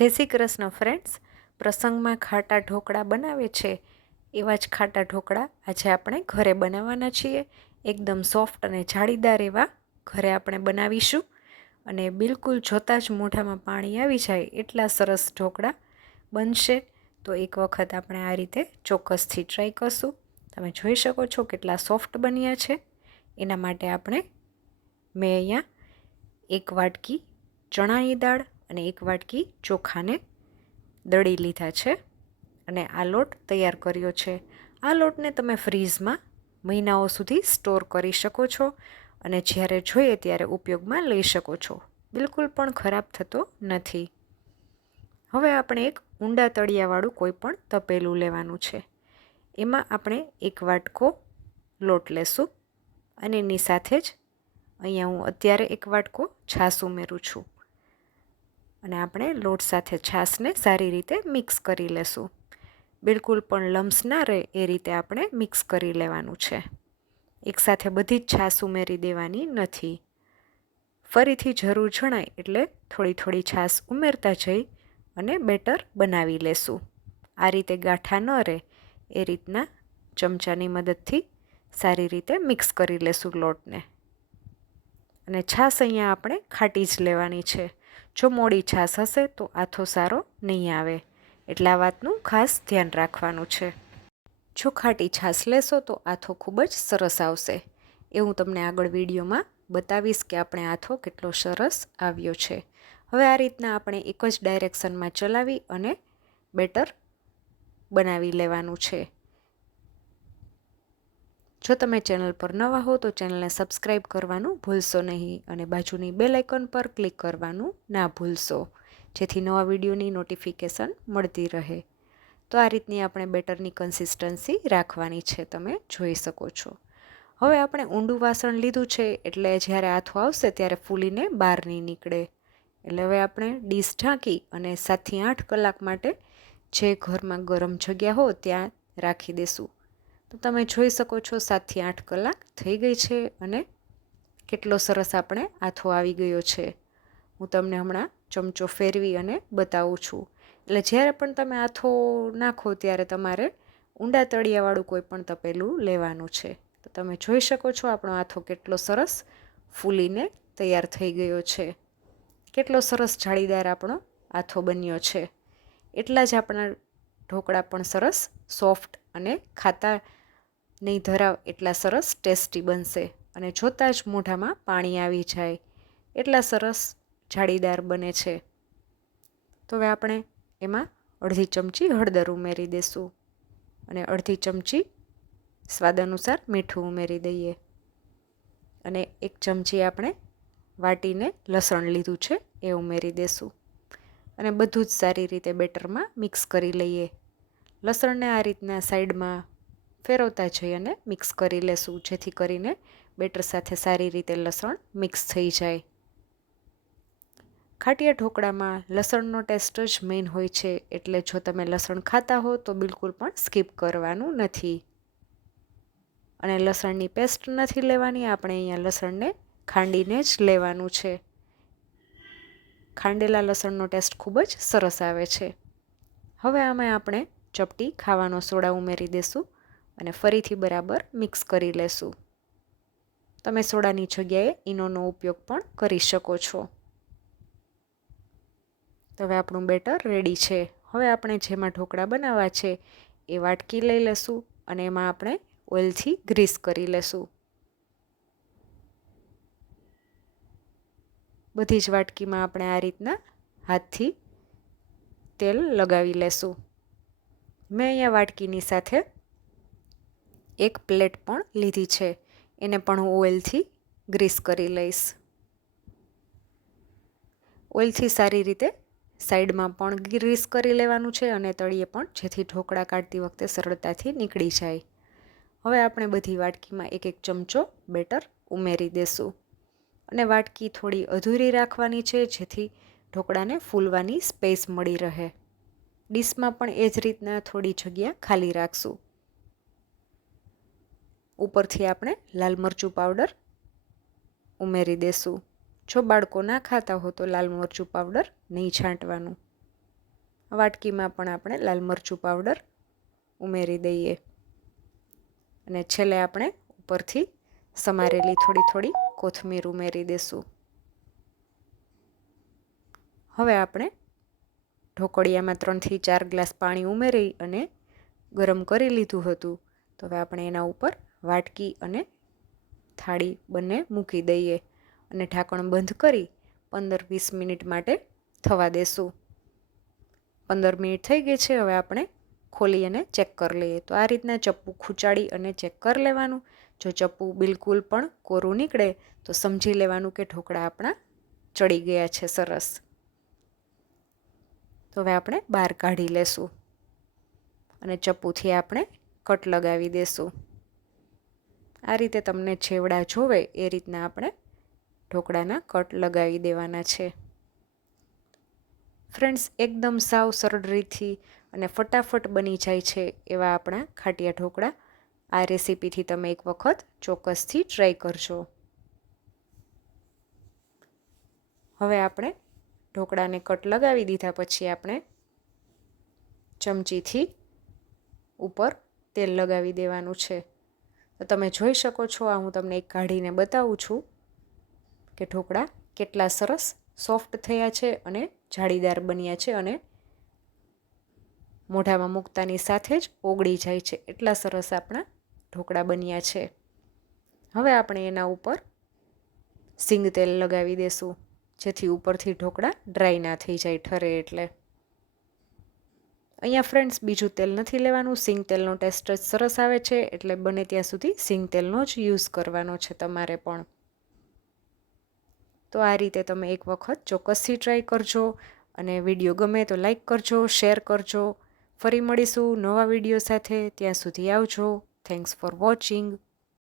જય શ્રી કૃષ્ણ ફ્રેન્ડ્સ પ્રસંગમાં ખાટા ઢોકળા બનાવે છે. એવા જ ખાટા ઢોકળા આજે આપણે ઘરે બનાવવાના છીએ. એકદમ સોફ્ટ અને જાળીદાર એવા ઘરે આપણે બનાવીશું. અને બિલકુલ જોતાં જ મોઢામાં પાણી આવી જાય એટલા સરસ ઢોકળા બનશે. તો એક વખત આપણે આ રીતે ચોક્કસથી ટ્રાય કરશું. તમે જોઈ શકો છો કેટલા સોફ્ટ બન્યા છે. એના માટે આપણે મેં અહીંયા એક વાટકી ચણાની દાળ અને એક વાટકી ચોખાને દળી લીધા છે અને આ લોટ તૈયાર કર્યો છે. આ લોટને તમે ફ્રીઝમાં મહિનાઓ સુધી સ્ટોર કરી શકો છો અને જ્યારે જોઈએ ત્યારે ઉપયોગમાં લઈ શકો છો. બિલકુલ પણ ખરાબ થતો નથી. હવે આપણે એક ઊંડા તળિયાવાળું કોઈ પણ તપેલું લેવાનું છે. એમાં આપણે એક વાટકો લોટ લેશું અને એની સાથે જ અહીંયા હું અત્યારે એક વાટકો છાશ ઉમેરું છું. અને આપણે લોટ સાથે છાશને સારી રીતે મિક્સ કરી લેશું. બિલકુલ પણ લમ્સ ના રહે એ રીતે આપણે મિક્સ કરી લેવાનું છે. એકસાથે બધી જ છાશ ઉમેરી દેવાની નથી. ફરીથી જરૂર જણાય એટલે થોડી થોડી છાશ ઉમેરતા જઈ અને બેટર બનાવી લેશું. આ રીતે ગાંઠા ન રહે એ રીતના ચમચાની મદદથી સારી રીતે મિક્સ કરી લેશું લોટને. અને છાશ અહીંયા આપણે ખાટી જ લેવાની છે. જો મોડી છાશ હશે તો આથો સારો નહીં આવે. એટલા વાતનું ખાસ ધ્યાન રાખવાનું છે. જો ખાટી છાશ લેશો તો આથો ખૂબ જ સરસ આવશે. એ હું તમને આગળ વિડીયોમાં બતાવીશ કે આપણે આથો કેટલો સરસ આવ્યો છે. હવે આ રીતના આપણે એક જ ડાયરેક્શનમાં ચલાવી અને બેટર બનાવી લેવાનું છે. જો તમે ચેનલ પર નવા હો તો ચેનલને સબસ્ક્રાઈબ કરવાનું ભૂલશો નહીં અને બાજુની બેલ આઇકન પર ક્લિક કરવાનું ના ભૂલશો, જેથી નવા વિડીયોની નોટિફિકેશન મળતી રહે. તો આ રીતની આપણે બેટરની કન્સિસ્ટન્સી રાખવાની છે તમે જોઈ શકો છો. હવે આપણે ઊંડું વાસણ લીધું છે એટલે જ્યારે હાથું આવશે ત્યારે ફૂલીને બહાર નહીં નીકળે. એટલે હવે આપણે ડીશ ઢાંકી અને સાતથી આઠ કલાક માટે જે ઘરમાં ગરમ જગ્યા હો ત્યાં રાખી દેશું. તો તમે જોઈ શકો છો સાતથી આઠ કલાક થઈ ગઈ છે અને કેટલો સરસ આપણે આથો આવી ગયો છે. હું તમને હમણાં ચમચો ફેરવી અને બતાવું છું. એટલે જ્યારે પણ તમે આથો નાખો ત્યારે તમારે ઊંડા તળિયાવાળું કોઈ પણ તપેલું લેવાનું છે. તો તમે જોઈ શકો છો આપણો આથો કેટલો સરસ ફૂલીને તૈયાર થઈ ગયો છે. કેટલો સરસ જાળીદાર આપણો આથો બન્યો છે. એટલા જ આપણા ઢોકળા પણ સરસ સોફ્ટ અને ખાતા નહીં ધરાવ એટલા સરસ ટેસ્ટી બનશે અને જોતાં જ મોઢામાં પાણી આવી જાય એટલા સરસ જાળીદાર બને છે. તો હવે આપણે એમાં અડધી ચમચી હળદર ઉમેરી દઈશું અને અડધી ચમચી સ્વાદ અનુસાર મીઠું ઉમેરી દઈએ. અને એક ચમચી આપણે વાટીને લસણ લીધું છે એ ઉમેરી દઈશું અને બધું જ સારી રીતે બેટરમાં મિક્સ કરી લઈએ. લસણને આ રીતના સાઈડમાં ફેરવતા જઈ અને મિક્સ કરી લેશું, જેથી કરીને બેટર સાથે સારી રીતે લસણ મિક્સ થઈ જાય. ખાટિયા ઢોકળામાં લસણનો ટેસ્ટ જ મેઇન હોય છે, એટલે જો તમે લસણ ખાતા હો તો બિલકુલ પણ સ્કીપ કરવાનું નથી. અને લસણની પેસ્ટ નથી લેવાની, આપણે અહીંયા લસણને ખાંડીને જ લેવાનું છે. ખાંડેલા લસણનો ટેસ્ટ ખૂબ જ સરસ આવે છે. હવે આમાં આપણે ચપટી ખાવાનો સોડા ઉમેરી દઈશું અને ફરીથી બરાબર મિક્સ કરી લેશું. તમે સોડાની જગ્યાએ ઈનોનો ઉપયોગ પણ કરી શકો છો. તો હવે આપણું બેટર રેડી છે. હવે આપણે જેમાં ઢોકળા બનાવવા છે એ વાટકી લઈ લેશું અને એમાં આપણે ઓઇલથી ગ્રીસ કરી લેશું. બધી જ વાટકીમાં આપણે આ રીતના હાથથી તેલ લગાવી લેશું. મેં અહીંયા વાટકીની સાથે એક પ્લેટ પણ લીધી છે. એને પણ હું ઓઇલથી ગ્રીસ કરી લઈશ. ઓઇલથી સારી રીતે સાઈડમાં પણ ગ્રીસ કરી લેવાનું છે અને તળિયે પણ જેથી ઢોકળા કાઢતી વખતે સરળતાથી નીકળી જાય. હવે આપણે બધી વાટકીમાં એક એક ચમચો બેટર ઉમેરી દેશું. અને વાટકી થોડી અધૂરી રાખવાની છે જેથી ઢોકળાને ફૂલવાની સ્પેસ મળી રહે. ડીશમાં પણ એ જ રીતના થોડી જગ્યા ખાલી રાખશું. ઉપરથી આપણે લાલ મરચું પાવડર ઉમેરી દેશું. જો બાળકો ના ખાતા હો તો લાલ મરચું પાવડર નહીં છાંટવાનું. વાટકીમાં પણ આપણે લાલ મરચું પાવડર ઉમેરી દઈએ. અને છેલ્લે આપણે ઉપરથી સમારેલી થોડી થોડી કોથમીર ઉમેરી દેશું. હવે આપણે ઢોકળિયામાં ત્રણથી ચાર ગ્લાસ પાણી ઉમેરી અને ગરમ કરી લીધું હતું. તો હવે આપણે એના ઉપર વાટકી અને થાળી બંને મૂકી દઈએ અને ઢાંકણ બંધ કરી પંદર વીસ મિનિટ માટે થવા દેશું. પંદર મિનિટ થઈ ગઈ છે, હવે આપણે ખોલી અને ચેક કરી લઈએ. તો આ રીતના ચપ્પુ ખૂંચાડી અને ચેક કરી લેવાનું. જો ચપ્પુ બિલકુલ પણ કોરું નીકળે, તો સમજી લેવાનું કે ઢોકળા આપણા ચડી ગયા છે સરસ. તો હવે આપણે બહાર કાઢી લેશું. અને ચપ્પુથી આપણે કટ લગાવી દેશું. આ રીતે તમને છેવડા જોવે એ રીતના આપણે ઢોકળાના કટ લગાવી દેવાના છે. ફ્રેન્ડ્સ, એકદમ સાવ સરળ રીતથી અને ફટાફટ બની જાય છે એવા આપણા ખાટિયા ઢોકળા. આ રેસીપીથી તમે એક વખત ચોક્કસથી ટ્રાય કરજો. હવે આપણે ઢોકળાને કટ લગાવી દીધા પછી આપણે ચમચીથી ઉપર તેલ લગાવી દેવાનું છે. તો તમે જોઈ શકો છો, આ હું તમને એક કાઢીને બતાવું છું કે ઢોકળા કેટલા સરસ સોફ્ટ થયા છે અને જાળીદાર બન્યા છે અને મોઢામાં મૂકતાની સાથે જ ઓગળી જાય છે. એટલા સરસ આપણા ઢોકળા બન્યા છે. હવે આપણે એના ઉપર સિંગ તેલ લગાવી દેશું, જેથી ઉપરથી ઢોકળા ડ્રાય ના થઈ જાય, ઠરે એટલે. અહીંયા ફ્રેન્ડ્સ બીજું તેલ નથી લેવાનું. સિંગ તેલનો ટેસ્ટ જ સરસ આવે છે, એટલે બને ત્યાં સુધી સિંગ તેલનો જ યુઝ કરવાનો છે તમારે પણ. તો આ રીતે તમે એક વખત ચોક્કસથી ટ્રાય કરજો અને વીડિયો ગમે તો લાઈક કરજો શેર કરજો. ફરી મળીશું નવા વીડિયો સાથે. ત્યાં સુધી આવજો. Thanks for watching